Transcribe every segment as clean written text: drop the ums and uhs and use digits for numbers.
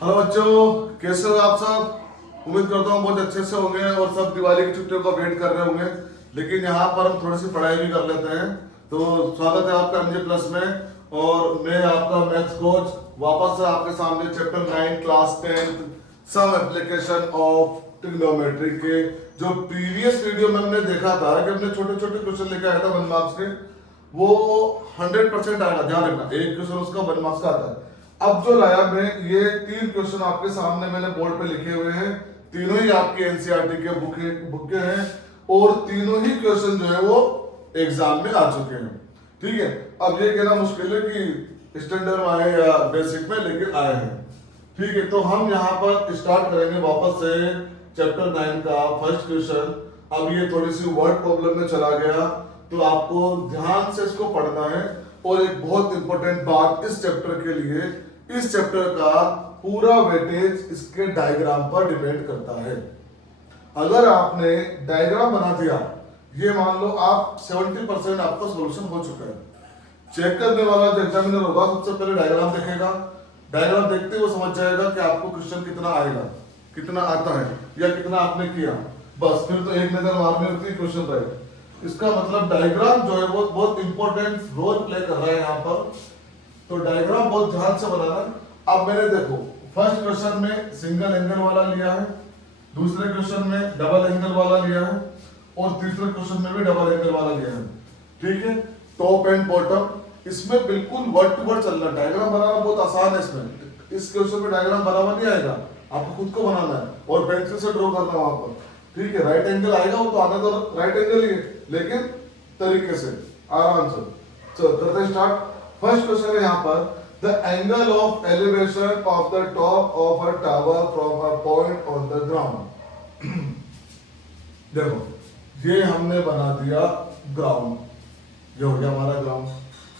Hello बच्चों, कैसे हो आप सब। उम्मीद करता हूँ बहुत अच्छे से होंगे और सब दिवाली की छुट्टियों का वेट कर रहे होंगे। लेकिन यहाँ पर हम थोड़ी सी पढ़ाई भी कर लेते हैं। तो स्वागत है आपका एमजे प्लस में। और मैं आपका मैथ्स कोच वापस से आपके सामने chapter 9 class 10 some application of trigonometry के जो प्रीवियस वीडियो में हमने देखा था कि हमने छोटे छोटे क्वेश्चन लेके आया था 1 मार्क्स के, वो 100% आएगा। ध्यान रखना, एक क्वेश्चन उसका 1 मार्क्स का आता है। अब जो लाया मैं ये 3 क्वेश्चन आपके सामने मैंने बोर्ड पे लिखे हुए हैं। तीनों ही आपके एनसीईआरटी के बुक के हैं और तीनों ही क्वेश्चन जो है वो एग्जाम में आ चुके हैं। ठीक है, अब ये कहना मुश्किल है कि स्टैंडर्ड में आए या बेसिक में, लेकिन आए हैं। ठीक है, तो हम यहाँ पर स्टार्ट करेंगे वापस से चैप्टर 9 का फर्स्ट क्वेश्चन। अब ये थोड़ी सी वर्ड प्रॉब्लम में चला गया, तो आपको ध्यान से इसको पढ़ना है। और एक बहुत इंपॉर्टेंट बात इस चैप्टर के लिए, इस चैप्टर का पूरा वेटेज इसके डायग्राम पर डिपेंड करता है। अगर आपने डायग्राम बना दिया, ये मान लो आप 70% आपका सॉल्यूशन हो चुका है। चेक करने वाला जो एग्जामिनर होगा सबसे पहले डायग्राम देखेगा। डायग्राम देखते हुए समझ जाएगा कि आपको क्वेश्चन कितना आएगा, कितना आता है या कितना आपने किया। बस फिर तो एक नजर मारनी होती है क्वेश्चन पर। इसका मतलब डायग्राम जो है वो बहुत इंपॉर्टेंट रोल प्ले कर रहा है यहाँ पर। तो डायग्राम बहुत ध्यान से बनाना। अब मैंने देखो फर्स्ट क्वेश्चन में सिंगल एंगल वाला लिया है, दूसरे क्वेश्चन में डबल एंगल वाला लिया है और तीसरे क्वेश्चन में भी डबल एंगल वाला लिया है। ठीक है, टॉप एंड बॉटम, इसमें बिल्कुल वर्ड टू वर्ड चलना। डायग्राम बनाना बहुत आसान है इसमें। इस क्वेश्चन में डायग्राम बराबर नहीं आएगा, आपको खुद को बनाना है और पेंसिल से ड्रॉ करना वहां पर। ठीक है, राइट एंगल आएगा, वो तो आना तो राइट एंगल ही है, लेकिन तरीके से आराम से। चलो करते हैं स्टार्ट। फर्स्ट क्वेश्चन है यहाँ पर, the angle of elevation of the top of a tower from a point on the ground. देखो ये हमने बना दिया ग्राउंड, ये हो गया हमारा ground.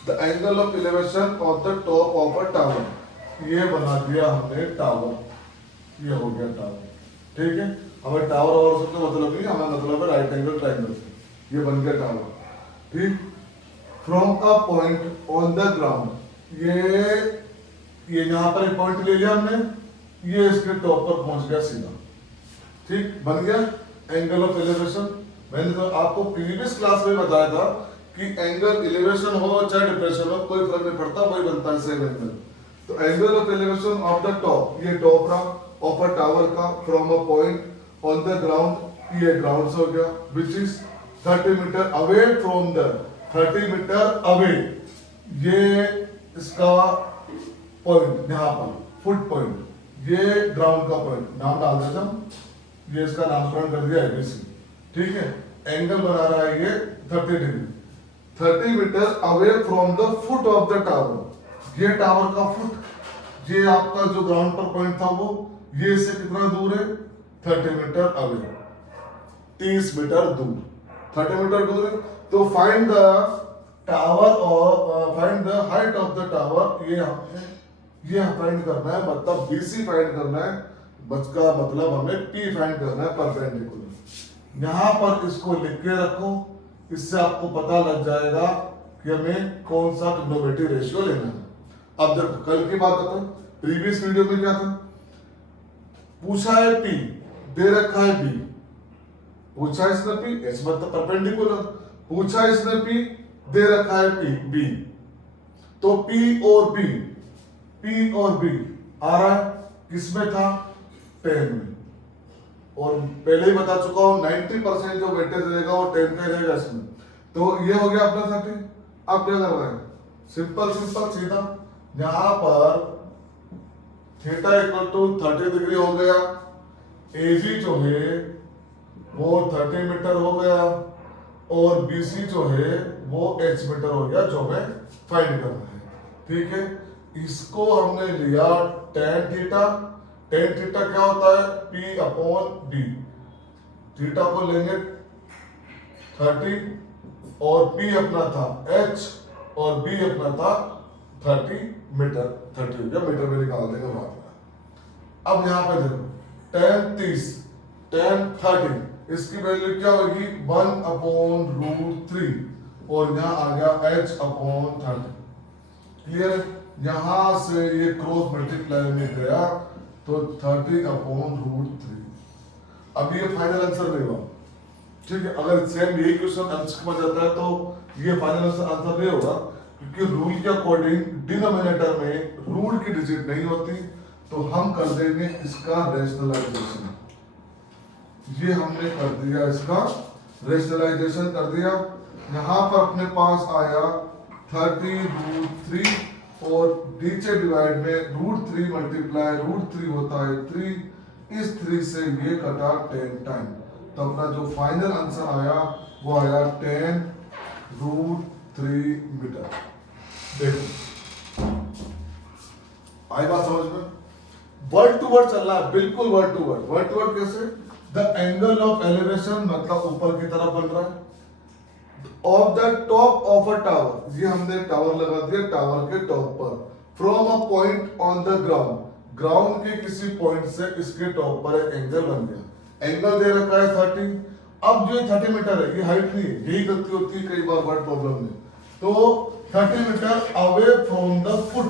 The angle of elevation of the top of a tower, ये बना दिया हमने टावर, ये हो गया टावर। ठीक है, हमें टावर और सबसे मतलब नहीं, हमें मतलब है राइट एंगल ट्रायंगल से। ये बन गया टावर। ठीक, from a point on the ground, ये यहाँ पर एक पॉइंट ले लिया हमने, ये इसके टॉप पर पहुंच गया सीधा। ठीक, बन गया एंगल ऑफ एलिवेशन। मैंने तो आपको प्रीवियस क्लास में बताया था कि एंगल एलिवेशन हो चाहे डिप्रेशन हो, कोई फर्क नहीं पड़ता, वही बनता है सेम एंगल। तो angle of elevation of the top, ये टॉप रहा ऑफ अ टावर का, from a point on the ground, ये ग्राउंड से हो गया, which is 30 metre away from the, 30 metre away, ये इसका पॉइंट यहाँ पर फुट पॉइंट, ये ग्राउंड का पॉइंट, नाम डाल देता हूँ, ये इसका नामकरण कर दिया एबीसी। ठीक है, एंगल बना रहा है ये 30 degree, 30 metre away from the foot of the tower. ये टावर का फुट, ये आपका जो ग्राउंड पर पॉइंट था वो, ये इससे कितना दूर है 30 मीटर अवे, 30 मीटर दूर, 30 मीटर दूर है। तो फाइंड द टावर और find the height of the tower, ये फाइंड करना है, मतलब बीसी फाइंड करना है। बचका मतलब हमें पी फाइंड करना है, परपेंडिकुलर। यहाँ पर इसको लिख के रखो, इससे आपको पता लग जाएगा कि हमें कौन सा ट्रिग्नोमेट्री रेशियो लेना है। अब देखो कल की बात बताओ, प्रीवियस वीडियो में क्या था, पूछा है पी, दे रखा है बी, पूछा इसने पी, एच मतलब परपेंडिकुलर, पूछा इसने पी, दे रखा है पी बी, तो पी और बी, पी और बी आ रहा है किसमें था, 10 में। और पहले ही बता चुका हूं 90% जो वेटेज रहेगा वो 10 का रहेगा इसमें। तो ये हो गया अपना 30। अब क्या कर रहे हैं, सिंपल सिंपल सीधा, यहां पर थीटा इक्वल टू 30 डिग्री हो गया, एजी जो है वो 30 मीटर हो गया और बीसी जो है वो h मीटर हो गया, जो हमें फाइंड करना है। ठीक है, इसको हमने लिया tan थीटा। tan थीटा क्या होता है, p अपॉन d। थीटा को लेंगे 30 और p अपना था h और b अपना था 30 मीटर, 30 हो गया, मीटर में निकाल देंगे बाद में। अब यहाँ पे देखो tan 30, tan 30, इसकी वैल्यू क्या होगी 1 अपॉन रूट 3 और यहाँ आ गया h अपॉन 30। क्लियर है, यहां से ये क्रॉस मल्टीप्लाई में गया तो 30/√3। अब ये फाइनल आंसर नहीं हुआ, ठीक है। अगर सेम यही क्वेश्चन आंसर में जाता है तो ये फाइनल आंसर नहीं होगा, क्योंकि रूल के अकॉर्डिंग डिनोमिनेटर में रूट की डिजिट नहीं होती, तो हम कर देंगे इसका रेशनलाइजेशन। ये हमने कर दिया, इसका रेशनलाइजेशन कर दिया। यहाँ पर अपने पास आया 30√3 और नीचे डिवाइड में √3 मल्टीप्लाई √3 होता है 3, इस 3 से ये कटा 10 टाइम, तो अपना जो फाइनल आंसर आया वो आया 10√3 मीटर। देखो आई बात समझ में? वर्ड टू वर्ड चल रहा है, बिल्कुल word to word. Word to word कैसे? द एंगल ऑफ एलिवेशन मतलब ऊपर की तरफ बन रहा है, of the top of a tower, ये हमने टावर लगा दिया, टावर के टॉप पर, from a point on the ground, ground के किसी पॉइंट से इसके टॉप पर एक एंगल बन गया। एंगल दे रखा है 30। अब जो 30 मीटर है, ये हाइट नहीं है, यही गलती होती है कई बार वर्ड प्रॉब्लम में। तो 30 metre away from the foot,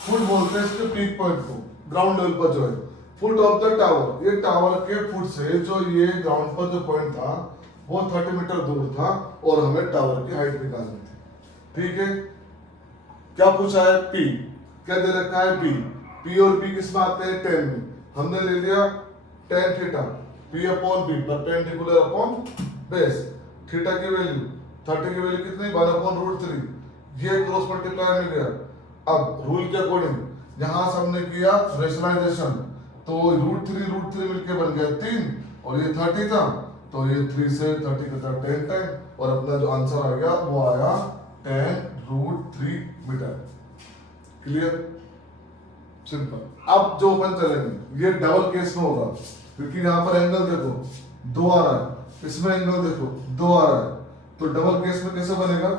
foot बोलते हैं इसके पीक पॉइंट को, ग्राउंड लेवल पर जो है, फुट ऑफ द टावर, ये टावर के फुट से जो ये ग्राउंड पर जो पॉइंट था वो 30 मीटर दूर था, और हमें टावर की हाइट निकालनी थी, ठीक है। क्या पूछा है? पी, क्या दे रखा है? बी। पी और बी किस में आते हैं? 10 में। हमने ले लिया tan theta, P upon B perpendicular upon base. Theta की वैल्यू 30 की वैल्यू कितनी? 1/√3, ये क्रॉस मल्टीप्लाई मिल गया। अब रूल के अकॉर्डिंग यहां से हमने किया रेशनलाइजेशन, तो √3 मिलके बन गया 3, और ये 30 था, तो ये 3 से 30 कटा 10 टाइम, और अपना जो आंसर आ गया वो आया 10√3 मीटर। क्लियर? सिंपल। अब जो अपन चलेंगे ये डबल केस में होगा, क्योंकि यहाँ पर एंगल देखो 2 आ रहा है, इसमें एंगल देखो 2 आ रहा है, तो डबल केस में कैसे बनेगा?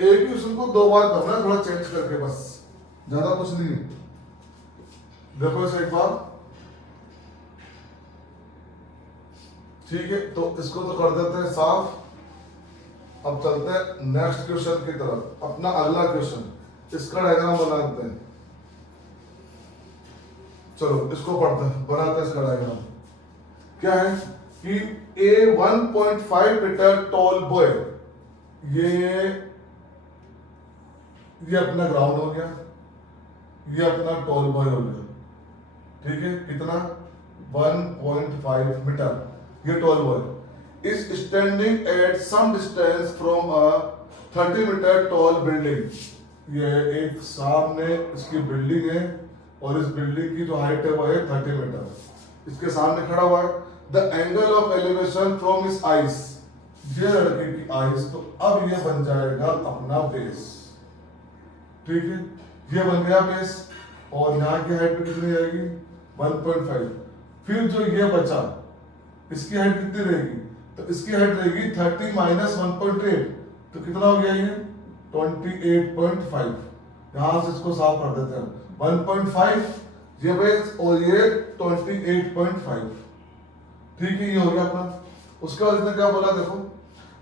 एक ही क्वेश्चन को 2 बार करना है, थोड़ा चेंज करके, बस ज्यादा कुछ नहीं है। देखो इसे एक बार, ठीक है, तो इसको तो कर देते हैं साफ। अब चलते हैं नेक्स्ट क्वेश्चन की तरफ, अपना अगला क्वेश्चन, इसका डायग्राम बनाते हैं। चलो इसको पढ़ते हैं, बनाते हैं इसका डायग्राम। क्या है कि ए 1.5 मीटर टॉल बॉय, ये अपना ग्राउंड हो गया, ये अपना टॉल बॉय हो गया, ठीक है। कितना? 1.5 मीटर, ये tall boy is standing at some distance from a 30 metre tall building. ये एक सामने इसकी बिल्डिंग है, और इस बिल्डिंग की जो हाइट है वो है 30 मीटर। इसके सामने खड़ा हुआ है। The angle of elevation from his eyes, ये लड़के की आइज, तो अब ये बन जाएगा अपना बेस, ठीक है। ये बन गया बेस, और यहाँ की हाइट कितनी आएगी? 1.5। फिर जो ये बचा, इसकी हाइट कितनी रहेगी? तो इसकी हाइट रहेगी 30 माइनस 1.8, तो कितना हो गया ये? 28.5। यहां से इसको साफ कर देते हैं, 1.5 ये बेस और ये 28.5, ठीक है। ये हो गया अपना। उसके बाद इसने क्या बोला? देखो,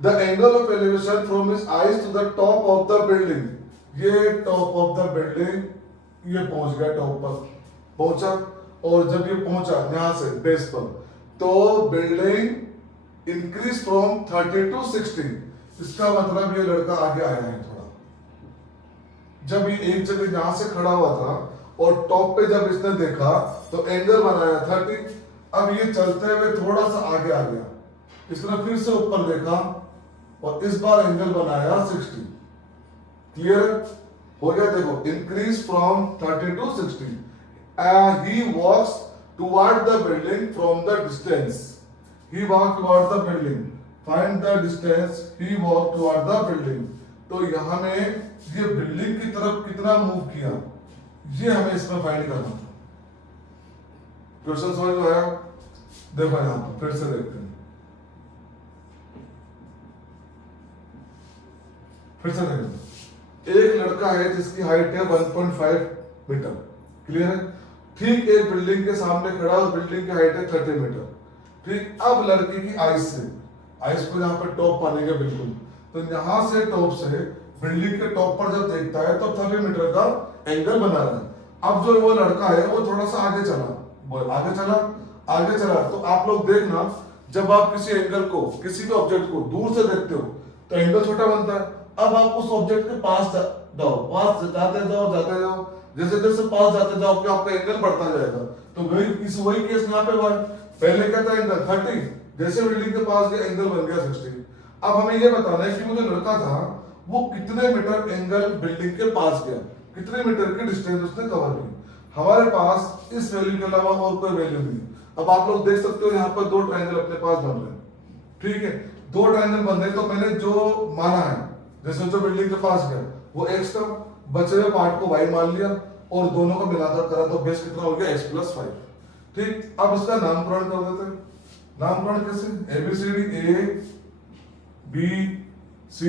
the angle of elevation from his eyes to the top of the building, ये टॉप ऑफ द बिल्डिंग, ये पहुंच गया, टॉप पर पहुंचा, और जब ये पहुंचा यहां से बेस पर, तो बिल्डिंग इंक्रीज फ्रॉम 30 to 60। इसका मतलब ये लड़का आगे आया है थोड़ा। जब ये एक जगह यहां से खड़ा हुआ था और टॉप पे जब इसने देखा तो एंगल बनाया 30, अब ये चलते हुए थोड़ा सा आगे आ गया, इसने फिर से ऊपर देखा और इस बार एंगल बनाया 60। क्लियर हो गया? देखो, increase from 30 to 60। he walks toward the building from the distance, he walked toward the building, find the distance, he walked toward the building। तो यहाँ में ये बिल्डिंग की तरफ कितना मूव किया, ये हमें इसमें फाइंड करना था। क्वेश्चन समझ में आया? देखो यहाँ पर फिर से देखते हैं, फिर से देखते हैं। एक लड़का है जिसकी हाइट है 1.5 मीटर, क्लियर है। ठीक एक बिल्डिंग के सामने खड़ा और बिल्डिंग की हाइट है 30 मीटर। ठीक, अब लड़के की आइज से, आइज को यहाँ पर टॉप पानेंगे बिल्कुल, तो यहाँ से टॉप से बिल्डिंग के टॉप पर जब देखता है तो 30 मीटर का एंगल बना रहा है। अब जो वो लड़का है वो थोड़ा सा आगे चला, वो आगे चला तो आप लोग देखना, जब आप किसी एंगल को, किसी भी ऑब्जेक्ट को दूर से देखते हो तो एंगल छोटा बनता है। अब आप उस ऑब्जेक्ट के पास जाओ, पास जाते जाओ, जैसे जैसे पास जाते जाओ आपका एंगल बढ़ता जाएगा। तो वही केस यहाँ पे हुआ। पहले क्या था एंगल 30, जैसे बिल्डिंग के पास गया एंगल बन गया 60। अब हमें ये बताना है कि वो जो लड़का था वो कितने मीटर एंगल बिल्डिंग के पास गया, कितने मीटर की डिस्टेंस उसने कवर की। हमारे पास इस वैल्यू के अलावा और कोई वैल्यू नहीं। अब आप लोग देख सकते हो यहाँ पर दो ट्रायंगल अपने पास बन रहे हैं, ठीक है, दो ट्रायंगल बन रहे। तो मैंने जो माना है, जैसे जो बिल्डिंग के पास गया वो x था, बचे हुए पार्ट को y मान लिया और दोनों को मिलाकर करा तो बेस कितना हो गया x+5। ठीक, अब इसका नामकरण कर देते हैं। नामकरण कैसे, ABCD A B C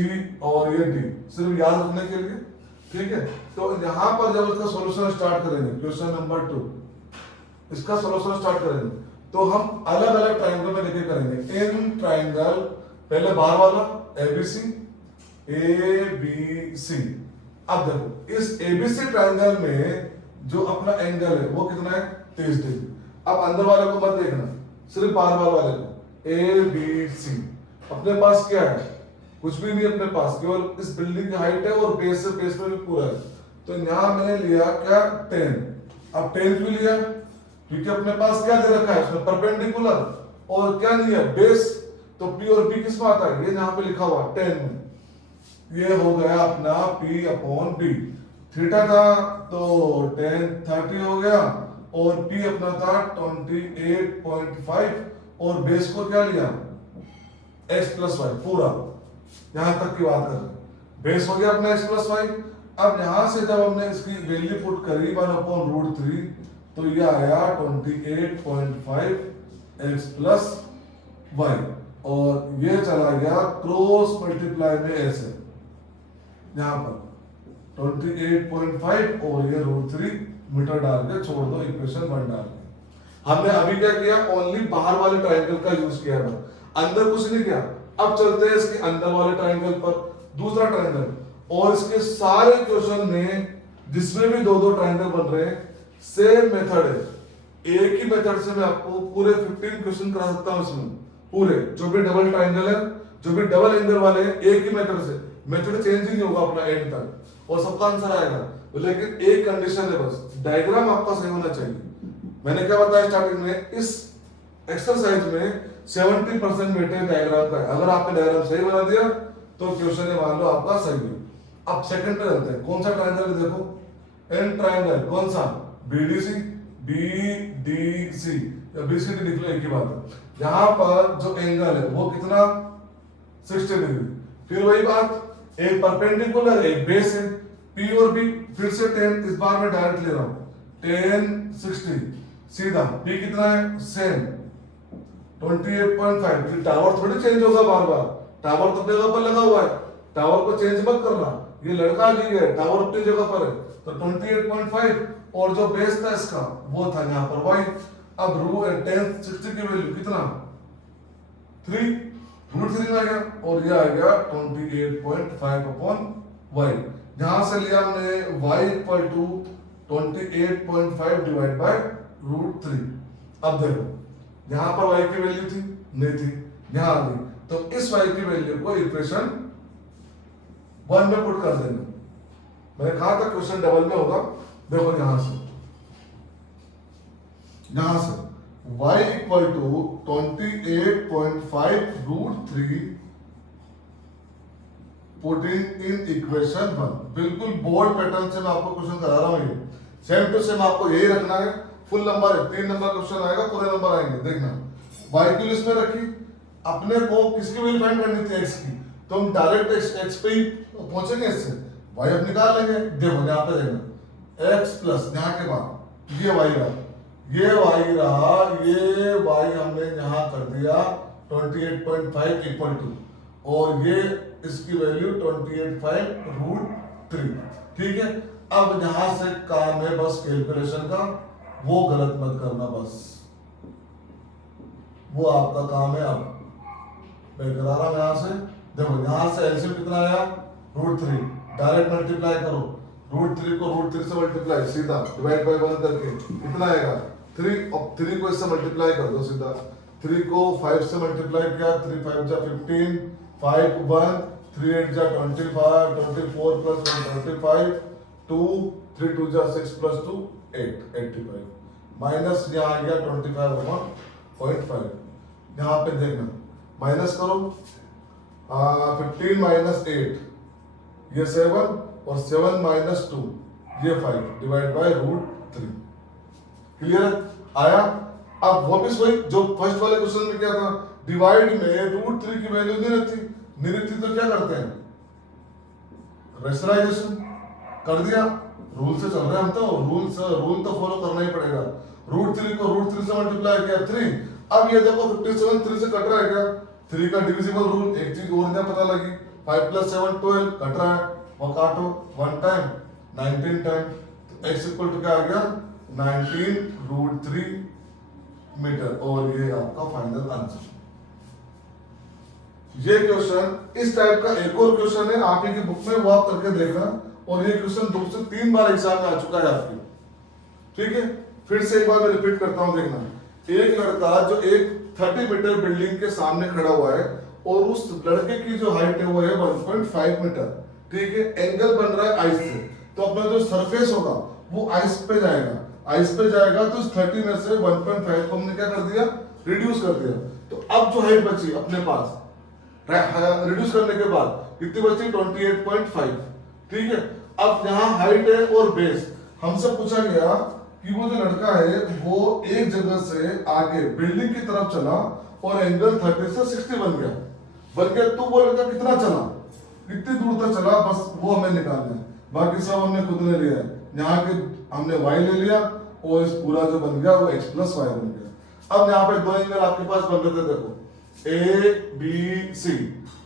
और ये D, सिर्फ याद रखने के लिए, ठीक है। तो यहां पर जब इसका सॉल्यूशन स्टार्ट करेंगे, क्वेश्चन नंबर 2, इसका सॉल्यूशन स्टार्ट करेंगे तो हम अलग अलग ट्रायंगल में लेके करेंगे। इन ट्रायंगल, पहले बाहर वाला ABC ABC। अब देखो इस ABC ट्रायंगल में जो अपना एंगल है वो कितना है, 30 डिग्री। अब अंदर वाले को मत देखना, सिर्फ बाहर वाले को, ABC। अपने पास क्या है, कुछ भी नहीं अपने पास, केवल इस बिल्डिंग की हाइट है और बेस से बेस में भी पूरा है। तो यहां मैंने लिया क्या, 10। अब 10 क्यों लिया, क्योंकि अपने पास क्या दे रखा है उसमें, परपेंडिकुलर, और क्या नहीं है, बेस। तो P और P किस में आता है, ये यहाँ पे लिखा हुआ 10 में, ये हो गया अपना P/B। थीटा था तो 10 30 हो गया, और P अपना था 28.5, और बेस को क्या लिया, x+5 पूरा। यहां तक की बात कर, बेस हो गया अपना x+5। अब यहां से जब हमने इसकी वैल्यू पुट करी 1/√3 तो ये आया 28.5 x+y, और ये चला गया क्रॉस मल्टीप्लाई में ऐसे, यहां पर 28.5 और ये √3 मीटर डाल के छोड़ दो, इक्वेशन 1 डाल के। हमने अभी क्या किया, ओनली बाहर वाले ट्रायंगल का यूज किया है, अंदर कुछ नहीं किया। अब चलते हैं इसके अंदर वाले ट्रायंगल पर, दूसरा ट्रायंगल, और इसके सारे क्वेश्चन में जिसमें भी दो दो ट्रायंगल बन रहे हैं सेम मेथड है। एक ही मेथड से मैं आपको पूरे 15 क्वेश्चन करा सकता हूं इसमें, पूरे जो भी डबल ट्रायंगल है, जो भी डबल एंगल वाले हैं, एक ही मेथड से, मेथड चेंज ही नहीं होगा अपना एंड तक, और सबका आंसर आएगा। लेकिन एक कंडीशन है बस, डायग्राम आपका सही होना चाहिए। मैंने क्या बताया स्टार्टिंग में, इस एक्सरसाइज में 70% वेटेज डायग्राम का है। अगर आपने डायग्राम सही बना दिया तो क्वेश्चन है मान लो आपका सही है। अब सेकंड पे चलते हैं, कौन सा ट्रायंगल है, देखो एन ट्रायंगल, कौन सा, BDC BDC या BCD लिख लो, एक ही बात है। यहां पर जो एंगल है वो कितना, 60 डिग्री। फिर वही बात, एक परपेंडिकुलर एक बेस है, P और B, फिर से 10, इस बार मैं डायरेक्ट ले रहा हूं, 10 60 सीधा। P कितना है, सेम 28.5। टावर थोड़ी चेंज होगा बार बार, टावर तो अपनी जगह पर लगा हुआ है, टावर को चेंज मत करना, ये लड़का नहीं है, टावर अपनी जगह पर है। तो 28.5 और जो बेस था इसका वो था यहाँ पर y। अब √10 60 की वैल्यू कितना, 3 √3 में आ गया, और ये आ गया 28.5/y। यहां से लिया हमने y = 28.5 डिवाइड बाय √3। अब देखो यहां पर y की वैल्यू थी, नहीं थी, यहां आ गई, तो इस y की वैल्यू को इक्वेशन 1 में पुट कर देना। मैंने कहा था क्वेश्चन डबल में होगा। देखो यहां से y = 28.5 √3 पुटिंग इन इक्वेशन 1। बिल्कुल बोल्ड पैटर्न से मैं आपको क्वेश्चन करा रहा हूं, ये सेम टू सेम आपको यही रखना है। फुल नंबर है, 3 नंबर क्वेश्चन आएगा, पूरे नंबर आएंगे, देखना। y की लिस्ट में रखी, अपने को किसकी वैल्यू फाइंड करनी थी, x की, तो हम डायरेक्ट x पे ही पहुंचेंगे, इससे y अब निकाल लेंगे। देखो यहाँ पे देखना, x प्लस यहाँ के बाद ये y रहा, ये y रहा, ये y हमने यहाँ कर दिया 28.5 इक्वल टू, और ये इसकी वैल्यू 28.5 √3, ठीक है। अब यहां से काम है बस कैलकुलेशन का, वो गलत मत करना, बस वो आपका काम है। अब मैं करा रहा हूं यहां से, देखो यहां से एलसीएम कितना आया, √3, डायरेक्ट मल्टीप्लाई करो, √3 को √3 से मल्टीप्लाई सीधा डिवाइड बाय 1 करके कितना आएगा 3 और 3 को इससे मल्टीप्लाई कर दो सीधा 3 को 5 से मल्टीप्लाई किया 3 5 जा 15 5 1 3 8 जा 25 24 प्लस 1 25 2 3 2 जा 6 प्लस 2 8 85 माइनस यहाँ आ गया 25/0.5 यहाँ पे देखना माइनस करो 15 माइनस 8 ये 7 और 7 माइनस 2 ये 5 डिवाइड बाय √3 क्लियर है आया। अब वापस वही जो फर्स्ट वाले क्वेश्चन में क्या था डिवाइड में √3 की वैल्यू नहीं रहती तो क्या करते हैं रेशनलाइजेशन कर दिया रूल से चल रहे हैं हम तो रूल तो फॉलो करना ही पड़ेगा। √3 को √3 से मल्टीप्लाई किया 3 अब ये देखो 57 3 से कट रहा है क्या 3 का डिविजिबल रूल एक चीज और क्या पता लगी 5 + 7 12 कट रहा है वो काटो 1 टाइम 19 टाइम तो x इक्वल टू क्या आ गया 19√3 मीटर और ये आपका फाइनल आंसर। ये क्वेश्चन इस टाइप का एक और क्वेश्चन है आप ही की बुक में वो आप करके देखना और ये क्वेश्चन 2 से 3 बार एग्जाम में आ चुका है आपके ठीक है। फिर से एक बार मैं रिपीट करता हूं देखना एक लड़का जो एक 30 मीटर बिल्डिंग के सामने खड़ा हुआ है और उस लड़के की जो हाइट है वो है 1.5 मीटर ठीक है। एंगल बन रहा है आइस से तो अपना जो सरफेस होगा वो आइस पे जाएगा तो उस 30 में से 1.5 को हमने क्या कर दिया रिड्यूस कर दिया तो अब जो हाइट बची अपने पास रिड्यूस करने के बाद कितनी बची 28.5 ठीक है। अब यहाँ हाइट है और बेस हमसे पूछा गया कि वो जो लड़का है वो एक जगह से आगे बिल्डिंग की तरफ चला और एंगल 30 से 60 बन गया तो वो लड़का कितना चला कितनी दूर तक चला बस वो हमें निकालना है बाकी सब हमने खुद ने लिया है यहाँ के हमने y ले लिया और इस पूरा जो बन गया वो x + y बन गया। अब यहाँ पे दो एंगल आपके पास बन रहे थे देखो A B C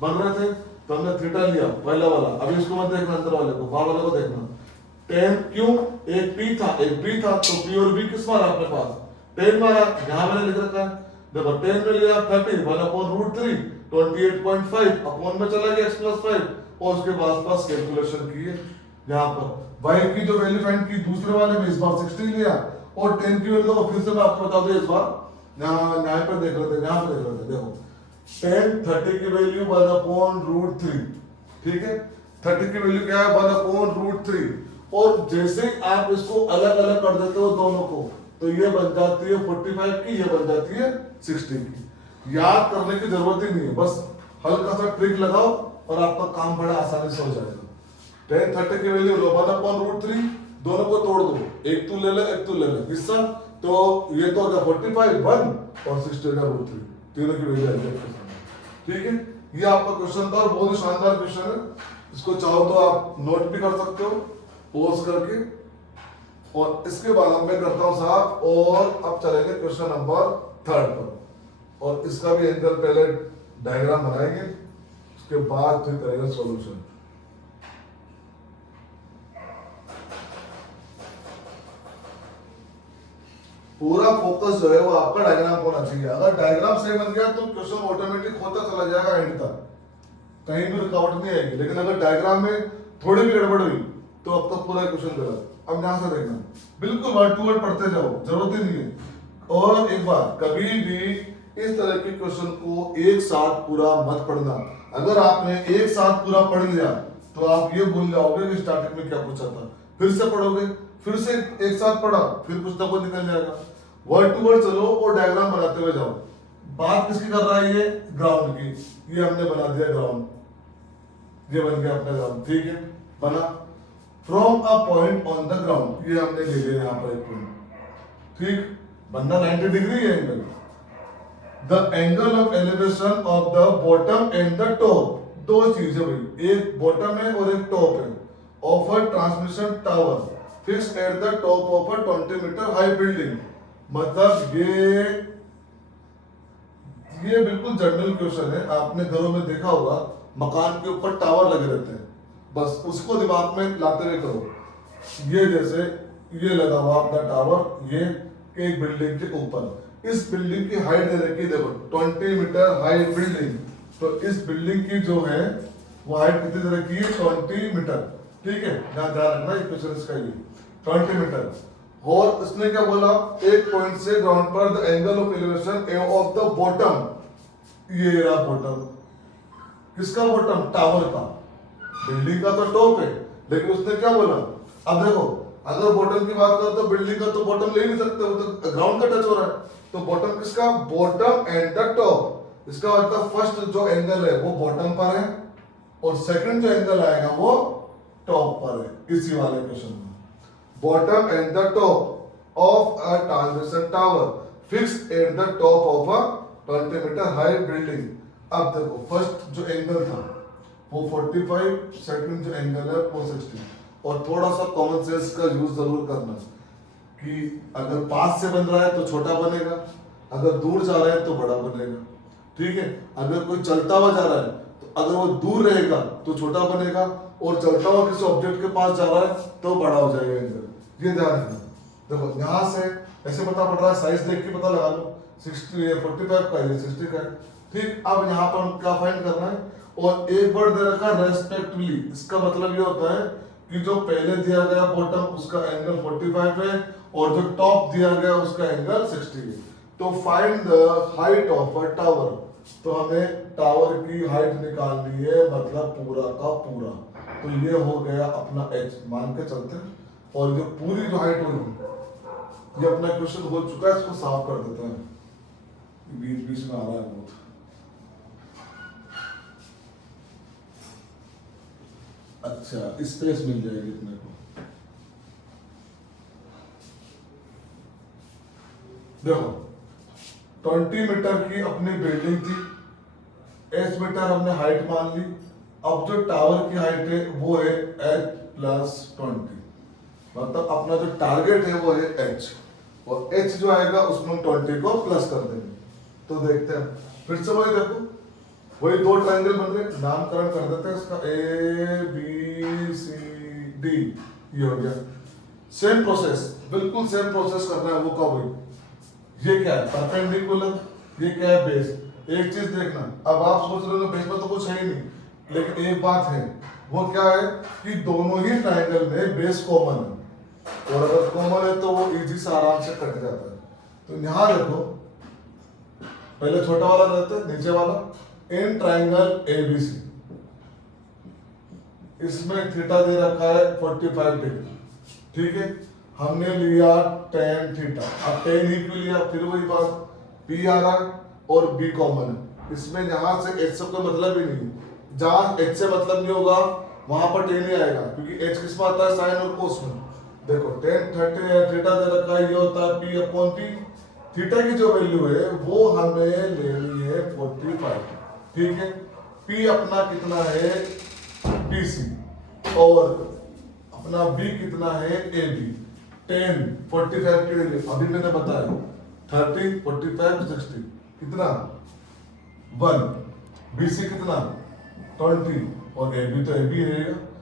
बन रहे थे तो हमने थीटा लिया पहला वाला अभी इसको मत देखना अंदर वाले को बाहर वाले को देखना 10 क्यों एक P था एक B था तो P और B किस मारा अपने पास 10 मारा यहाँ मैंने लिख रखा है देखो 10 में लिया 30 1/√3 28.5 अपॉन में चला गया x + 5 और उसके पास कैलकुलेशन की है यहाँ पर y की जो वैल्यू फाइंड की दूसरे वाले में इस बार 60 लिया और 10 की वैल्यू फिर से मैं आपको बता दूं इस बार यहाँ पर देख रहे थे देखो 10 30 की वैल्यू 1/√3 ठीक है 30 की वैल्यू क्या है 1/√3 और जैसे आप इसको अलग अलग कर देते हो दोनों को तो ये बन जाती है 45 की ये बन जाती है 60 की। याद करने की जरूरत ही नहीं है बस हल्का सा ट्रिक लगाओ और आपका काम बड़ा आसानी से हो जाएगा। 10 30 की वैल्यू 1/√3 दोनों को तोड़ दो एक तू ले ले हिस्सा तो ये तो होगा 45 1 और 60 का √3 तीनों की वैल्यू है ठीक है। ये आपका क्वेश्चन था और बहुत ही शानदार क्वेश्चन है इसको चाहो तो आप नोट भी कर सकते हो पॉज करके और इसके बाद अब मैं करता हूं साहब और अब चलेंगे क्वेश्चन नंबर 3 पर और इसका भी एंगल पहले डायग्राम बनाएंगे उसके बाद फिर करेंगे सॉल्यूशन। पूरा फोकस जो है वो आपका डायग्राम होना चाहिए अगर डायग्राम सही बन गया तो क्वेश्चन ऑटोमेटिक होता चला जाएगा एंड तक कहीं भी रुकावट नहीं आएगी लेकिन अगर डायग्राम में थोड़ी भी गड़बड़ हुई तो अब तक पूरा क्वेश्चन गलत। अब यहां से देखना बिल्कुल वर्ड टू वर्ड पढ़ते जाओ जरूरत ही नहीं है और एक बात कभी भी इस तरह के क्वेश्चन को एक साथ पूरा मत पढ़ना अगर आपने एक साथ पूरा पढ़ लिया तो आप ये भूल जाओगे कि स्टार्टिंग में क्या पूछा था फिर से पढ़ोगे फिर से एक साथ पढ़ा फिर कुछ ना कुछ निकल जाएगा। वर्ड टू वर्ड चलो और डायग्राम बनाते हुए जाओ। बात किसकी कर रहा है ये ग्राउंड की ये हमने बना दिया ग्राउंड ये बन गया अपना ग्राउंड ठीक है बना from a point on the ground ये हमने ले लिया यहाँ पर एक पॉइंट ठीक बनना 90 डिग्री है angle the angle of elevation of the bottom and the top दो चीजें भाई एक बॉटम है और एक टॉप है of a transmission tower fixed at the top of a 20 metre high building मतलब ये बिल्कुल जनरल क्वेश्चन है आपने घरों में देखा होगा मकान के ऊपर टावर लगे रहते हैं बस उसको दिमाग में लाते हुए करो ये जैसे ये लगा हुआ अपना टावर ये एक बिल्डिंग के ऊपर इस बिल्डिंग की हाइट दे रखी देखो 20 मीटर हाई बिल्डिंग तो इस बिल्डिंग की जो है वो हाइट कितनी दे रखी है 20 मीटर ठीक है, यहाँ ध्यान रखना इक्वेशन इसका ये 20 मीटर। और इसने क्या बोला, एक पॉइंट से ग्राउंड पर the angle of elevation of the bottom, ये रहा बॉटम, किसका बॉटम, टावर का, बिल्डिंग का तो टॉप है, लेकिन उसने क्या बोला, अब देखो अगर बॉटम की बात करो तो बिल्डिंग का तो बॉटम ले नहीं सकते, वो तो ग्राउंड का टच हो रहा है, तो बॉटम किसका, बॉटम एंड द टॉप, इसका मतलब फर्स्ट जो एंगल है वो बॉटम पर है और सेकंड जो एंगल आएगा वो टॉप पर है, इसी वाले क्वेश्चन में। Bottom and the top of a transmission tower fixed at the top of a 20 metre high building. अब देखो फर्स्ट जो एंगल था वो 45, सेकंड जो एंगल है वो 60। और थोड़ा सा कॉमन सेंस का यूज जरूर करना कि अगर पास से बन रहा है तो छोटा बनेगा, अगर दूर जा रहा है तो बड़ा बनेगा, ठीक है। अगर कोई चलता हुआ जा रहा है तो अगर वो दूर रहेगा तो छोटा बनेगा, और चलता हुआ किसी ऑब्जेक्ट के पास जा रहा है तो बड़ा हो जाएगा एंगल, ये ध्यान रखना। देखो यहाँ से ऐसे पता पड़ रहा है, साइज देख के पता लगा लो, 60 45 का है, 60 का है, ठीक। अब यहाँ पर क्या फाइंड करना है, और एक वर्ड दे रखा है रेस्पेक्टिवली, इसका मतलब ये होता है कि जो पहले दिया गया बॉटम उसका एंगल 45 है और जो टॉप दिया गया उसका एंगल 60 है। तो find the height of a tower, तो हमें टावर की हाइट निकालनी है, मतलब पूरा का पूरा, तो ये हो गया अपना h मान के चलते हैं, और जो पूरी जो हाइट होगी, ये अपना क्वेश्चन हो चुका है, इसको साफ कर देते हैं, बीच बीच में आ रहा है बहुत। अच्छा, स्पेस मिल जाएगी अपने को, देखो 20 मीटर की अपनी बिल्डिंग थी, h मीटर हमने हाइट मान ली। अब जो टावर की हाइट है वो है h प्लस 20, मतलब अपना जो टारगेट है वो है h, और h जो आएगा उसमें हम 20 को प्लस कर देंगे। तो देखते हैं, फिर से वही देखो, वही दो ट्रायंगल बन गए, नामकरण कर देते हैं इसका A B C D, ये हो गया। सेम प्रोसेस, बिल्कुल सेम प्रोसेस करना है, वो का वही। ये क्या है, परपेंडिकुलर, ये क्या है, बेस। एक चीज देखना, अब आप सोच रहे हो बेस में तो कुछ है ही नहीं, लेकिन एक बात है, वो क्या है कि दोनों ही ट्रायंगल में बेस कॉमन है, और अगर कॉमन है तो वो इजी से आराम से कट जाता है। तो यहाँ देखो, पहले छोटा वाला रहता है, नीचे वाला, इन ट्रायंगल ABC, इसमें थीटा दे रखा है 45 डिग्री, ठीक है। हमने लिया tan थीटा, अब tan ही क्यों लिया, फिर वही बात, P आ रहा है और B कॉमन है, इसमें यहाँ से H से कोई मतलब ही नहीं, जहाँ H से मतलब नहीं होगा वहां पर tan ही आएगा, क्योंकि H किस में आता है, साइन और कोस में। देखो tan 30 थीटा दे रखा है, ये होता है P अपॉन P, थीटा की जो वैल्यू है वो हमें लेनी है 45, ठीक है। P अपना कितना है PC, और अपना B कितना है AB, 10 45 के लिए अभी मैंने बताया 30 45 60 कितना 1, BC कितना 20, और AB तो AB रहेगा,